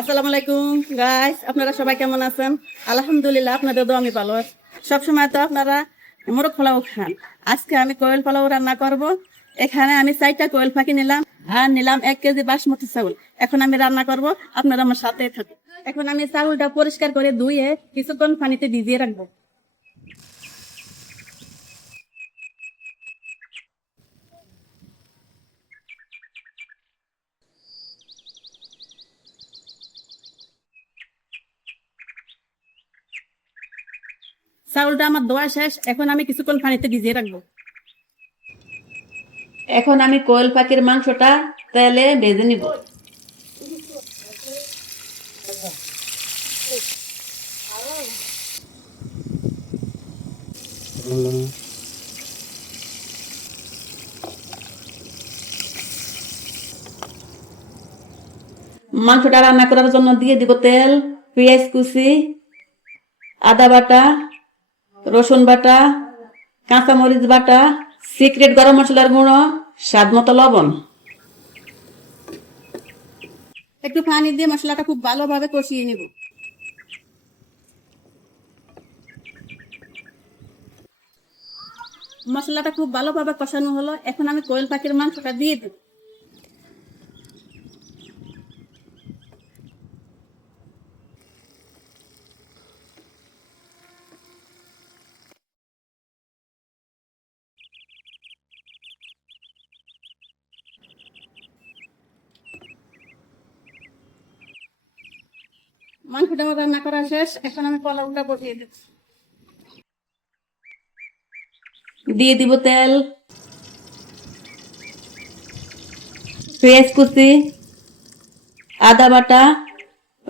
আসসালামু আলাইকুম গাইস, আপনারা সবাই কেমন আছেন? আলহামদুলিল্লাহ, আপনাদের দোয়া আমি ভালো আছি। সবসময় তো আপনারা মোরগ পোলাও খান। আজকে আমি কোয়েল পোলাও রান্না করব। এখানে আমি 4টা কোয়েল পাখি নিলাম আর নিলাম 1 কেজি বাসমতি চাউল। এখন আমি রান্না করব, আপনারা আমার সাথে থাকুন। এখন আমি চাউলটা পরিষ্কার করে ধুয়ে কিছুক্ষণ পানিতে ভিজিয়ে রাখবো। চাউলটা আমার ধোয়া শেষ, এখন আমি কিছুক্ষণ পানিতে ভিজিয়ে রাখবো। এখন আমি কোয়েল পাখির মাংসটা তেলে ভেজে নিব। মাংসটা রান্না করার জন্য দিয়ে দিব তেল, পেঁয়াজ কুচি, আদা বাটা, রসুন বাটা, কাঁচামরিচ বাটা, সিক্রেট গরম মশলার গুঁড়ো, স্বাদ মতো লবণ। একটু পানি দিয়ে মশলাটা খুব ভালোভাবে কষিয়ে নিব। মশলাটা খুব ভালোভাবে কষানো হলো, এখন আমি কোয়েল পাখির মাংসটা দিয়ে দেব। মাংসটা আমার রান্না করা শেষ, এখন আমি পোলাওটা বসিয়ে দেব। দিয়ে দিব তেল, পেঁয়াজ কুচি, আদা বাটা,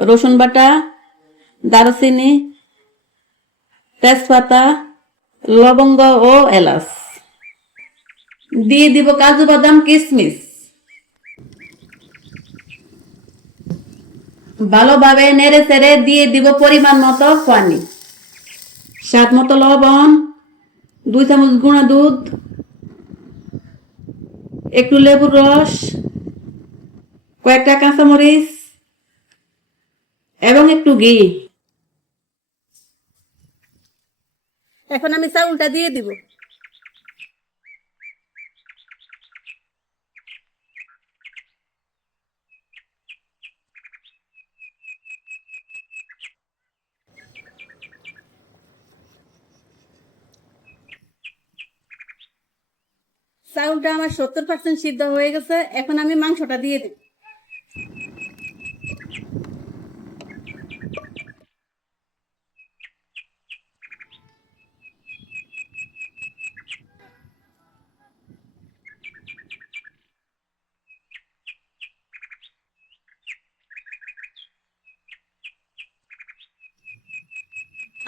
রসুন বাটা, দারুচিনি, তেজপাতা, লবঙ্গ ও এলাচ। দিয়ে দিব কাজু বাদাম কিশমিশ। ভালোভাবে নেড়ে চেড়ে দিয়ে দিব পরিমাণ মতো পানি, স্বাদ মতো লবণ, 2 চামচ গুঁড়া দুধ, একটু লেবুর রস, কয়েকটা কাঁচামরিচ এবং একটু ঘি। এখন আমি চাউলটা দিয়ে দিব। চাউলটা আমার 70% সিদ্ধ হয়ে গেছে, এখন আমি মাংসটা দিয়ে দিব।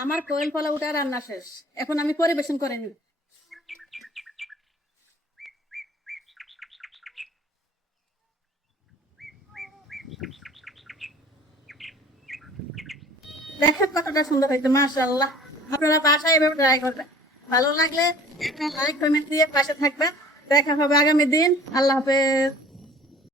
আমার কোয়েল পোলাওটা রান্না শেষ, এখন আমি পরিবেশন করে নিব। দেখেন কতটা সুন্দর হয়েছে, মাশাআল্লাহ। আপনারা বাসায় এভাবে ট্রাই করবেন। ভালো লাগলে একটা লাইক কমেন্ট দিয়ে পাশে থাকবেন। দেখা হবে আগামী দিন। আল্লাহ হাফেজ।